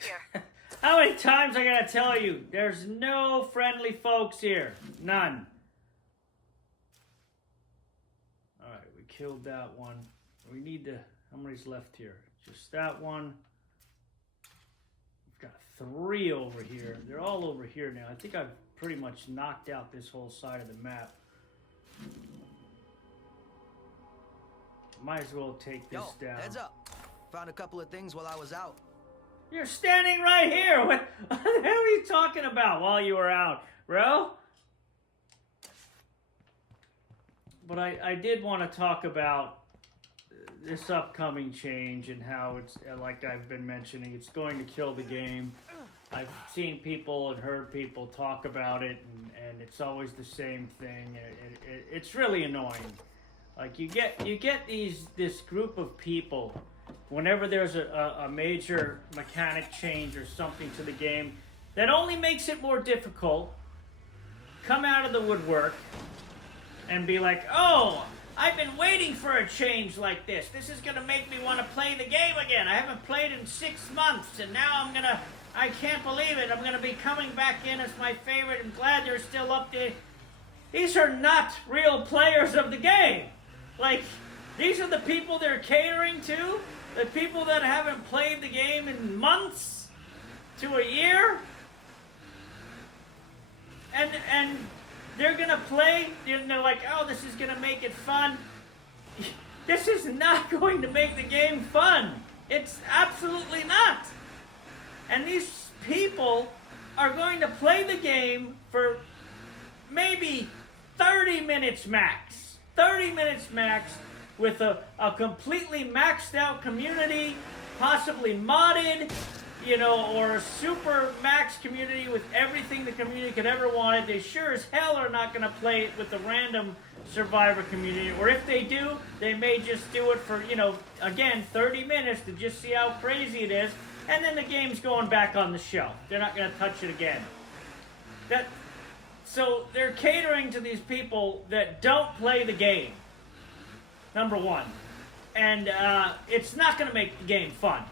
help here. How many times I gotta tell you? There's no friendly folks here. None. Alright, we killed that one. We need to... How many's left here? Just that one. We've got 3 over here. They're all over here now. I think I've pretty much knocked out this whole side of the map. Might as well take this down. Heads up. Found a couple of things while I was out. You're standing right here. What the hell are you talking about while you were out, bro? But I did want to talk about this upcoming change and how it's, like I've been mentioning, it's going to kill the game. I've seen people and heard people talk about it, and it's always the same thing. It's really annoying. Like you get this group of people whenever there's a major mechanic change or something to the game that only makes it more difficult, come out of the woodwork and be like, oh, I've been waiting for a change like this. This is going to make me want to play the game again. I haven't played in 6 months, and now I can't believe it. I'm going to be coming back in as my favorite and glad they're still up there. These are not real players of the game. Like, these are the people they're catering to. The people that haven't played the game in months to a year. And they're going to play, and they're like, oh, this is going to make it fun. This is not going to make the game fun. It's absolutely not. And these people are going to play the game for maybe 30 minutes max. 30 minutes max with a completely maxed out community, possibly modded, you know, or a super max community with everything the community could ever wanted. They sure as hell are not going to play it with the random survivor community. Or if they do, they may just do it for, you know, again, 30 minutes to just see how crazy it is. And then the game's going back on the shelf. They're not going to touch it again. So they're catering to these people that don't play the game, number one. And it's not going to make the game fun.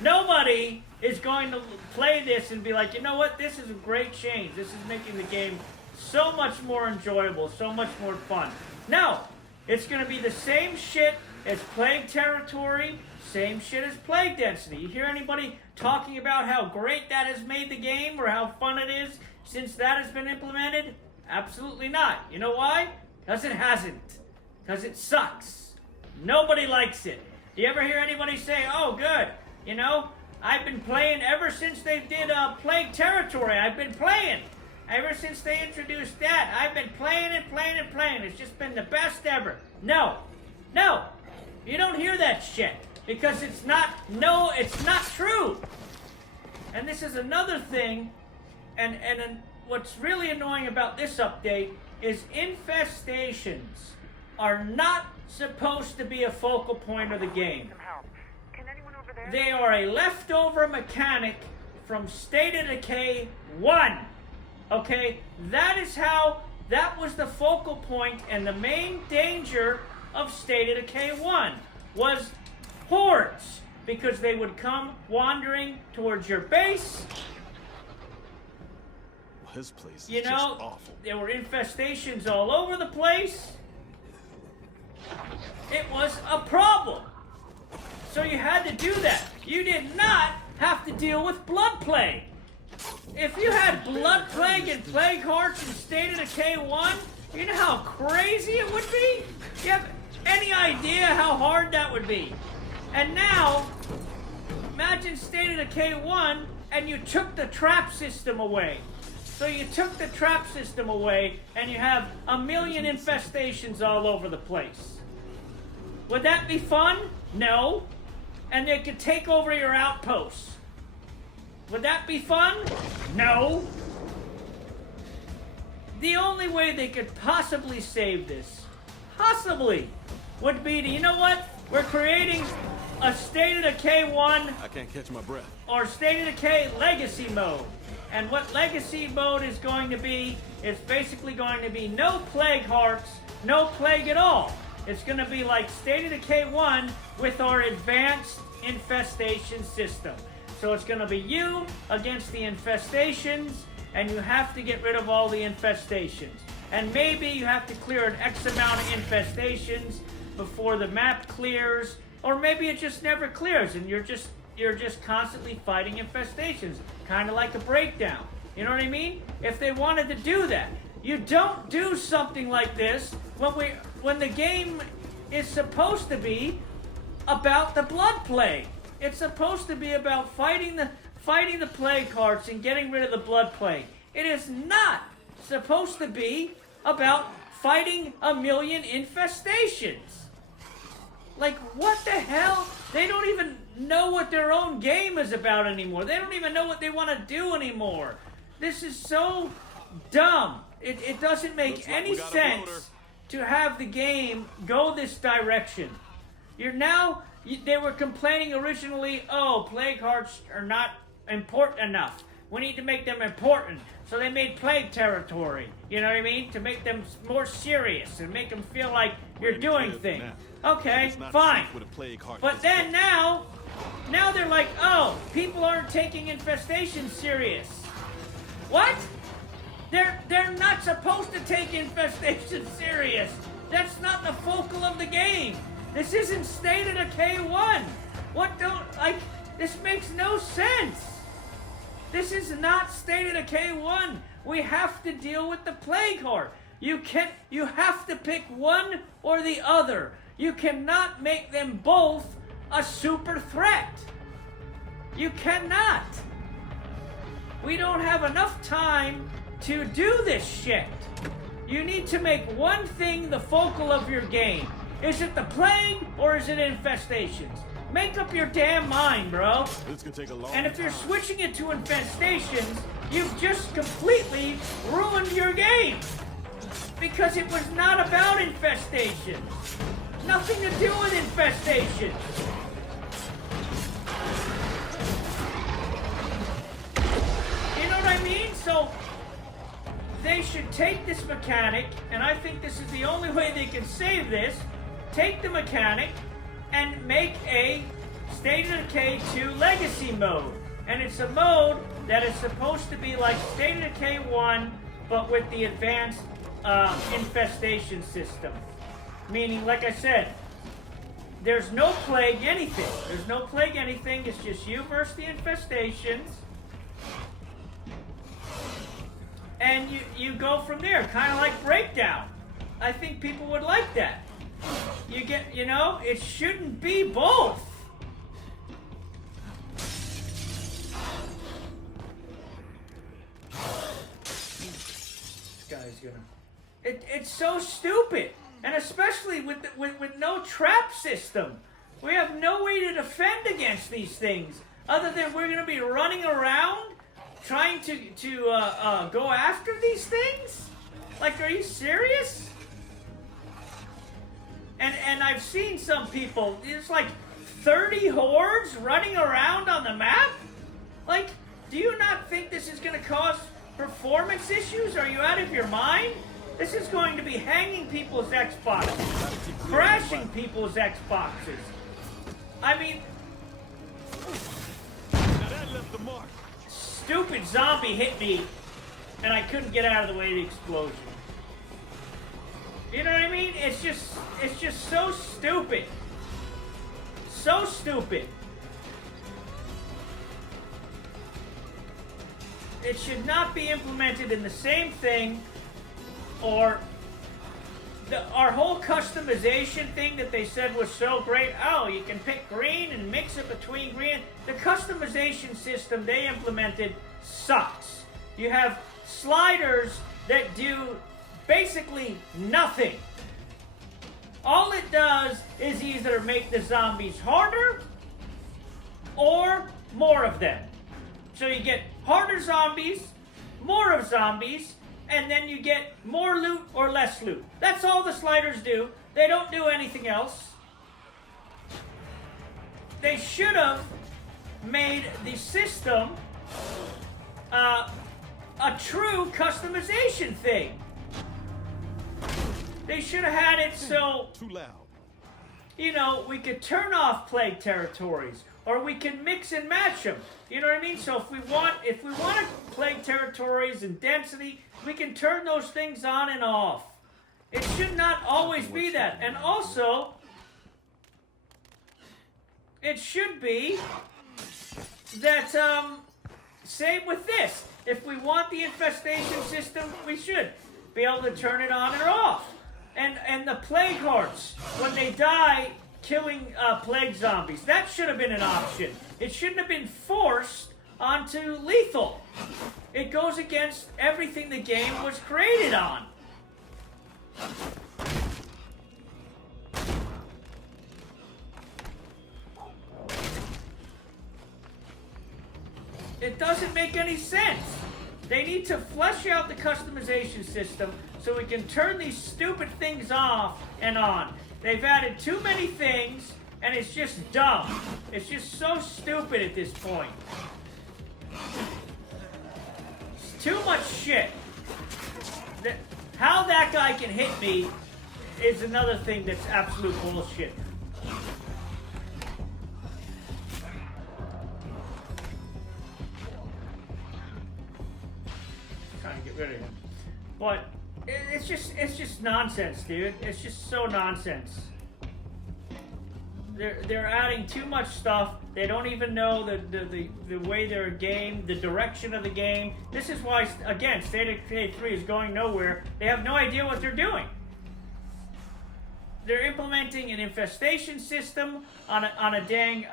Nobody is going to play this and be like, you know what, this is a great change. This is making the game so much more enjoyable, so much more fun. No, it's going to be the same shit as Plague Territory, same shit as Plague Density. You hear anybody talking about how great that has made the game or how fun it is since that has been implemented? Absolutely not. You know why? Because it hasn't. Because it sucks. Nobody likes it. Do you ever hear anybody say, oh, good, you know, I've been playing ever since they did Plague Territory. I've been playing. Ever since they introduced that, I've been playing and playing and playing. It's just been the best ever. No. No. You don't hear that shit. Because it's not true. And this is another thing, and what's really annoying about this update is infestations are not supposed to be a focal point of the game. Can anyone over there? They are a leftover mechanic from State of Decay 1. Okay? That was the focal point and the main danger of State of Decay 1 was hordes, because they would come wandering towards your base. Well, his place is you know, just awful. There were infestations all over the place. It was a problem. So you had to do that. You did not have to deal with Blood Plague. If you had Blood Plague and Plague Hearts in State of Decay 1, you know how crazy it would be? You have any idea how hard that would be? And now, imagine State of Decay 1 and you took the trap system away. So you took the trap system away and you have a million infestations all over the place. Would that be fun? No. And they could take over your outposts. Would that be fun? No. The only way they could possibly save this, would be to, you know what? We're creating a State of Decay 1. I can't catch my breath. Or State of Decay Legacy mode. And what Legacy mode is going to be is basically going to be no Plague Hearts, no Plague at all. It's going to be like State of Decay 1 with our advanced infestation system. So it's going to be you against the infestations, and you have to get rid of all the infestations. And maybe you have to clear an X amount of infestations before the map clears, or maybe it just never clears, and you're just constantly fighting infestations, kind of like a breakdown. You know what I mean? If they wanted to do that, you don't do something like this when the game is supposed to be about the blood plague. It's supposed to be about fighting the plague hearts and getting rid of the blood plague. It is not supposed to be about fighting a million infestations. Like, what the hell? They don't even know what their own game is about anymore. They don't even know what they want to do anymore. This is so dumb. It doesn't make any sense to have the game go this direction. They were complaining originally, oh, plague hearts are not important enough. We need to make them important. So they made plague territory, you know what I mean? To make them more serious and make them feel like you're doing things. Okay, fine. But then now they're like, oh, people aren't taking infestation serious. What? They're not supposed to take infestation serious. That's not the focal of the game. This isn't State of Decay 1. This makes no sense. This is not State of Decay 1. We have to deal with the plague heart. You have to pick one or the other. You cannot make them both a super threat. You cannot. We don't have enough time to do this shit. You need to make one thing the focal of your game. Is it the plague or is it infestations? Make up your damn mind, bro. This could take a long And if you're time. switching it to infestations, you've just completely ruined your game. Because it was not about infestations. Nothing to do with infestations. You know what I mean? So they should take this mechanic, and I think this is the only way they can save this. Take the mechanic and make a State of Decay 2 Legacy mode. And it's a mode that is supposed to be like State of Decay 1, but with the advanced infestation system. Meaning, like I said, there's no plague anything. There's no plague anything. It's just you versus the infestations. And you go from there, kind of like Breakdown. I think people would like that. It shouldn't be both. This guy's gonna... It's so stupid. And especially with no trap system. We have no way to defend against these things. Other than we're gonna be running around trying to go after these things? Like, are you serious? And I've seen some people, it's like 30 hordes running around on the map? Like, do you not think this is going to cause performance issues? Are you out of your mind? This is going to be hanging people's Xboxes, crashing people's Xboxes. I mean, Now that left the mark. stupid zombie hit me, and I couldn't get out of the way of the explosion. You know what I mean? It's just so stupid. So stupid. It should not be implemented in the same thing, or our whole customization thing that they said was so great. Oh, you can pick green and mix it between green. The customization system they implemented sucks. You have sliders that do basically nothing. All it does is either make the zombies harder or more of them. So you get harder zombies, more of zombies, and then you get more loot or less loot. That's all the sliders do. They don't do anything else. They should have made the system a true customization thing. They should have had it so... Too loud. you know, we could turn off plague territories, or we can mix and match them. You know what I mean? So if we want to plague territories and density, we can turn those things on and off. It should not always be that. And also, it should be that same with this. If we want the infestation system, we should be able to turn it on or off. And the plague hearts, when they die, killing plague zombies, that should have been an option. It shouldn't have been forced onto lethal. It goes against everything the game was created on. It doesn't make any sense. They need to flesh out the customization system so we can turn these stupid things off and on. They've added too many things, and it's just dumb. It's just so stupid at this point. It's too much shit. How that guy can hit me is another thing that's absolute bullshit. Trying to get rid of him. But it's just nonsense, dude. It's just so nonsense. They're adding too much stuff. They don't even know the way their game, the direction of the game. This is why, again, State of Decay 3 is going nowhere. They have no idea what they're doing. They're implementing an infestation system on a dang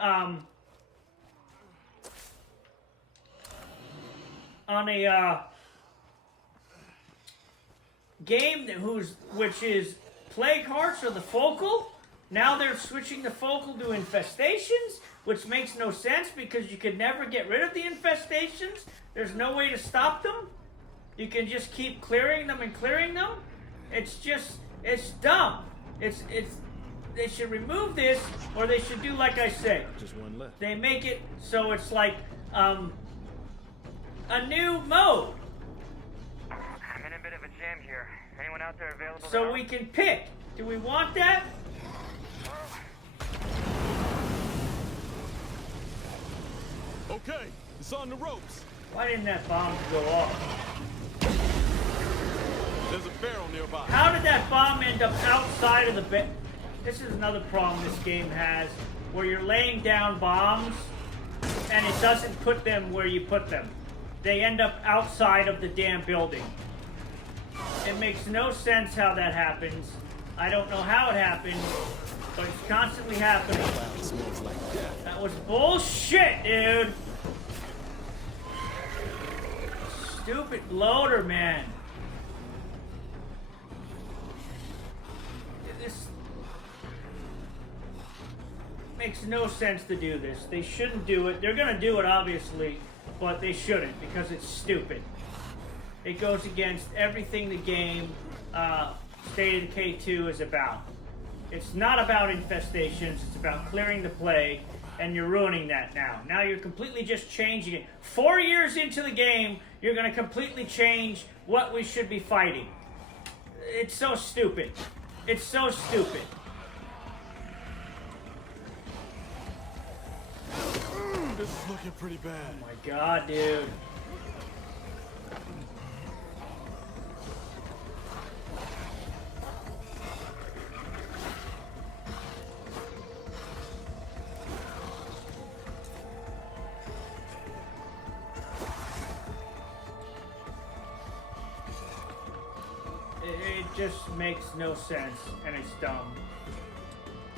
game which is plague hearts or the focal. Now they're switching the focal to infestations, which makes no sense because you could never get rid of the infestations. There's no way to stop them. You can just keep clearing them and clearing them. It's dumb. They should remove this, or they should do like I say. Just one left. They make it so it's like a new mode. I'm in a bit of a jam here. Anyone out there available? So we can pick. Do we want that? Okay, it's on the ropes. Why didn't that bomb go off? There's a barrel nearby. How did that bomb end up outside of the bed? This is another problem this game has, where you're laying down bombs and it doesn't put them where you put them. They end up outside of the damn building. It makes no sense how that happens. I don't know how it happens, but it's constantly happening. Smells like death. That was bullshit, dude. Stupid loader, man. This makes no sense to do this. They shouldn't do it. They're gonna do it, obviously, but they shouldn't because it's stupid. It goes against everything the game State of Decay 2 is about. It's not about infestations, it's about clearing the plague, and you're ruining that now. Now you're completely just changing it. 4 years into the game, you're going to completely change what we should be fighting. It's so stupid. It's so stupid. This is looking pretty bad. Oh my god, dude. It just makes no sense, and it's dumb.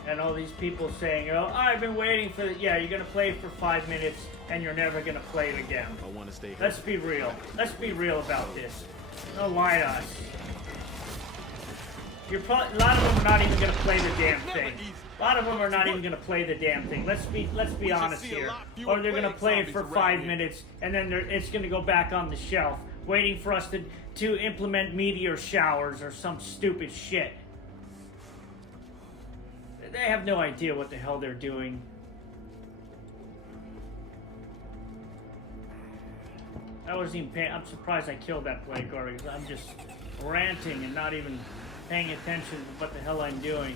And all these people saying, oh, I've been waiting for yeah, you're going to play it for 5 minutes, and you're never going to play it again. I want to stay here. Let's be real. Let's be real about this. Don't lie to us. You're probably, a lot of them are not even going to play the damn thing. A lot of them are not even going to play the damn thing. Let's be honest here. Or they're going to play it for 5 minutes, and then it's going to go back on the shelf, waiting for us to implement meteor showers or some stupid shit. They have no idea what the hell they're doing. I wasn't even paying. I'm surprised I killed that plague guard because I'm just ranting and not even paying attention to what the hell I'm doing.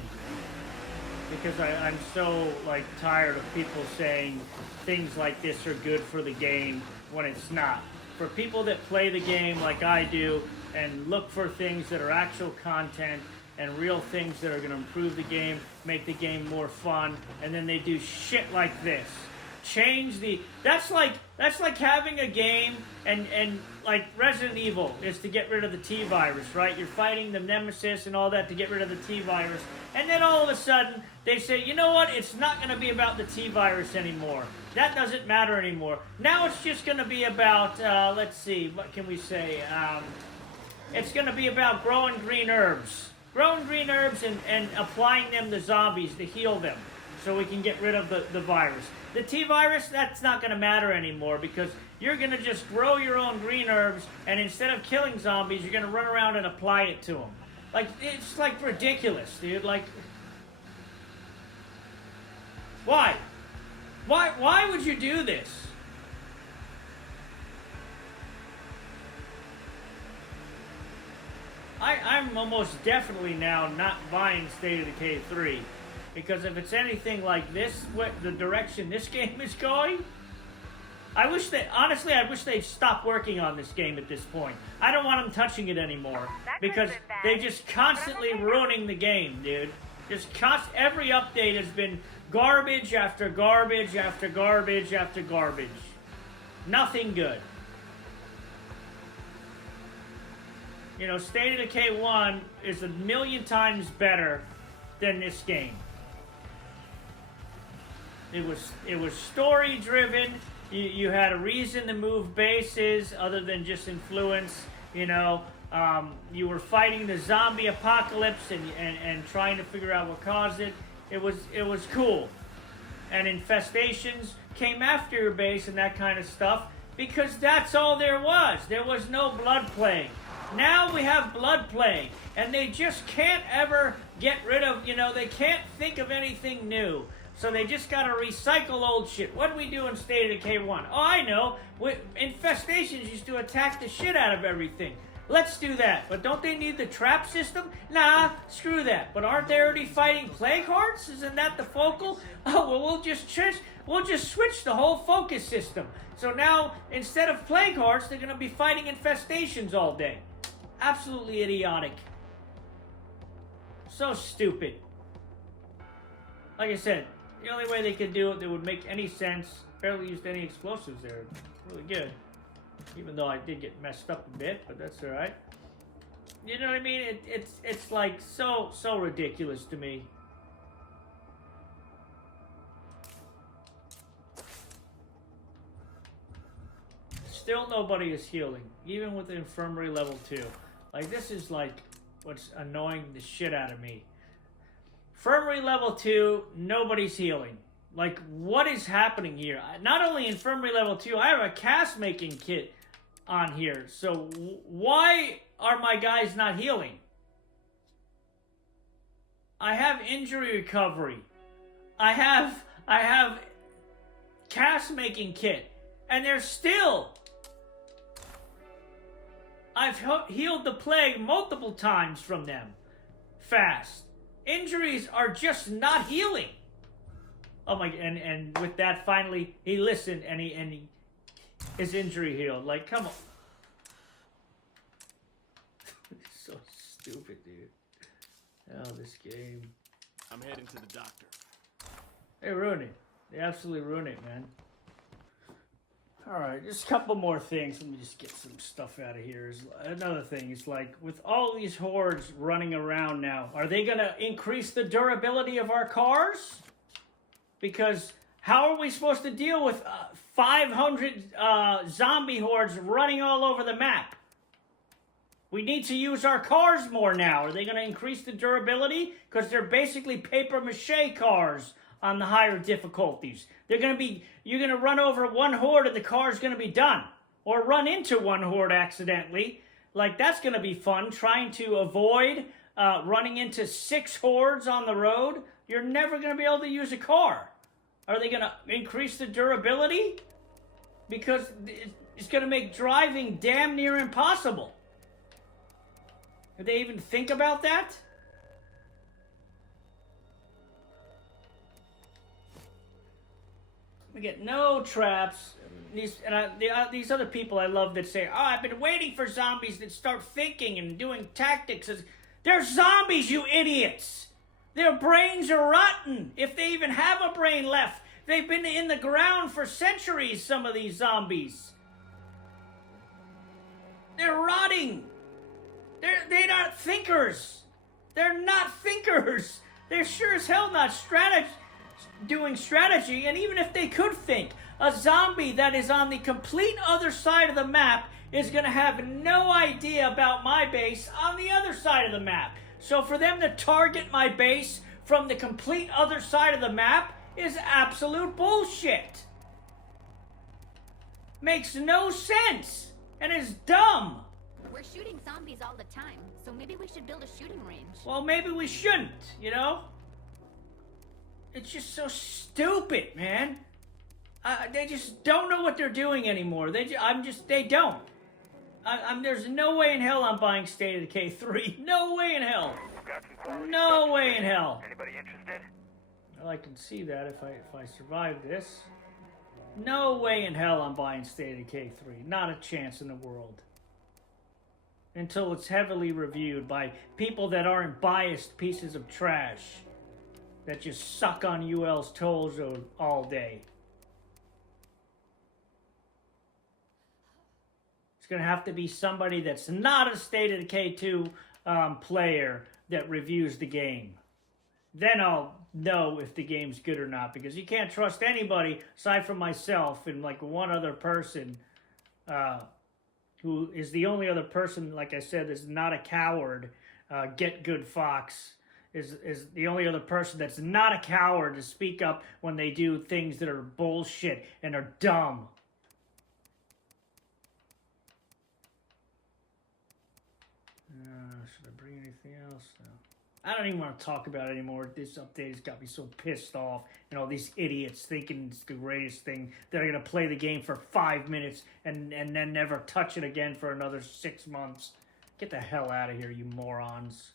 because I'm so like tired of people saying things like this are good for the game when it's not. For people that play the game like I do and look for things that are actual content and real things that are going to improve the game, make the game more fun, and then they do shit like this. Change the... That's like having a game and like Resident Evil is to get rid of the T-virus, right? You're fighting the Nemesis and all that to get rid of the T-virus. And then all of a sudden, they say, you know what? It's not going to be about the T-virus anymore. That doesn't matter anymore. Now it's just going to be about, let's see, what can we say? It's going to be about growing green herbs. Growing green herbs and applying them to zombies to heal them so we can get rid of the virus. The T-virus, that's not going to matter anymore because you're going to just grow your own green herbs and instead of killing zombies, you're going to run around and apply it to them. Like, it's like ridiculous, dude. Like, why? Why would you do this? I'm almost definitely now not buying State of Decay 3. Because if it's anything like this, what the direction this game is going, honestly, I wish they'd stop working on this game at this point. I don't want them touching it anymore. Because they're just constantly ruining the game, dude. Every update has been garbage after garbage after garbage after garbage. Nothing good. You know, State of Decay 1 is 1,000,000 times better than this game. It was story driven. You had a reason to move bases other than just influence. You know, you were fighting the zombie apocalypse and trying to figure out what caused it. It was cool. And infestations came after your base and that kind of stuff because that's all there was. There was no blood plague. Now we have blood plague, and they just can't ever get rid of, you know, they can't think of anything new. So they just gotta recycle old shit. What do we do in State of Decay 1? Oh, I know. Infestations used to attack the shit out of everything. Let's do that. But don't they need the trap system? Nah, screw that. But aren't they already fighting plague hearts? Isn't that the focal? Oh, well, we'll just switch the whole focus system. So now, instead of plague hearts, they're gonna be fighting infestations all day. Absolutely idiotic. So stupid. Like I said, the only way they could do it that would make any sense, barely used any explosives there. Really good. Even though I did get messed up a bit, but that's alright. You know what I mean? It's like so ridiculous to me. Still nobody is healing, even with Infirmary level 2. Like, this is like what's annoying the shit out of me. Infirmary level 2, nobody's healing. Like, what is happening here? Not only Infirmary level 2, I have a cast making kit on here. So why are my guys not healing? I have injury recovery. I have cast making kit. And they're still... I've healed the plague multiple times from them. Fast. Injuries are just not healing. Oh my, and with that, finally, he listened and he his injury healed. Like, come on. So stupid, dude. Oh, this game. I'm heading to the doctor. They ruined it. They absolutely ruined it, man. Alright, just a couple more things. Let me just get some stuff out of here. Another thing is, like, with all these hordes running around now, are they going to increase the durability of our cars? Because how are we supposed to deal with 500 zombie hordes running all over the map? We need to use our cars more now. Are they going to increase the durability? Because they're basically paper-mache cars on the higher difficulties. They're going to be, you're going to run over one horde and the car's going to be done. Or run into one horde accidentally. Like, that's going to be fun, trying to avoid running into 6 hordes on the road. You're never going to be able to use a car. Are they going to increase the durability? Because it's going to make driving damn near impossible. Did they even think about that? We get no traps. These other people I love that say, "Oh, I've been waiting for zombies that start thinking and doing tactics." They're zombies, you idiots. Their brains are rotten, if they even have a brain left. They've been in the ground for centuries, some of these zombies. They're rotting. They're not thinkers. They're not thinkers. They're sure as hell not doing strategy. And even if they could think, a zombie that is on the complete other side of the map is going to have no idea about my base on the other side of the map. So for them to target my base from the complete other side of the map is absolute bullshit. Makes no sense and is dumb. We're shooting zombies all the time, so maybe we should build a shooting range. Well, maybe we shouldn't, you know? It's just so stupid, man. They just don't know what they're doing anymore. They don't. There's no way in hell I'm buying State of Decay 3. No way in hell. No way in hell. Anybody interested? Well, I can see that if I survive this. No way in hell I'm buying State of Decay 3. Not a chance in the world. Until it's heavily reviewed by people that aren't biased pieces of trash that just suck on UL's toes all day. It's going to have to be somebody that's not a State of Decay 2 player that reviews the game. Then I'll know if the game's good or not, because you can't trust anybody aside from myself and like one other person who is the only other person, like I said, that's not a coward. Get Good Fox is the only other person that's not a coward to speak up when they do things that are bullshit and are dumb. Should I bring anything else? No. I don't even want to talk about it anymore. This update has got me so pissed off. And all these idiots thinking it's the greatest thing. They're going to play the game for 5 minutes and then never touch it again for another 6 months. Get the hell out of here, you morons.